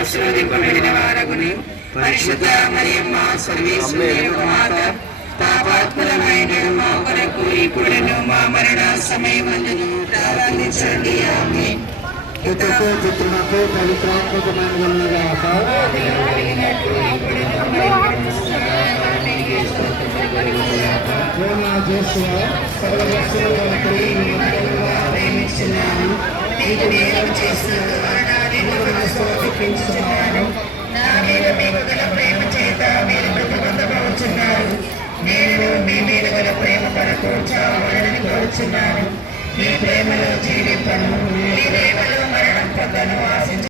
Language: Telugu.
ఆశీర్వదింపబడిన వారగుని పరిశుద్ధ మరియమ్మ సర్వేశ్వరి మాత పాపాత్ములమైన మా కొరకు ఇప్పుడును మా మరణ సమయమందును ప్రార్థించండి. ఆమేన్. పితకు పుత్రునకు పవిత్రాత్మకు మహిమలుగాక. నేను మీ మీద గల ప్రేమ కొరకు చావాలని కోరుచున్నాను. మీ ప్రేమలో జీవింపను, మీ ప్రేమలో మరణం పొందను ఆశించు.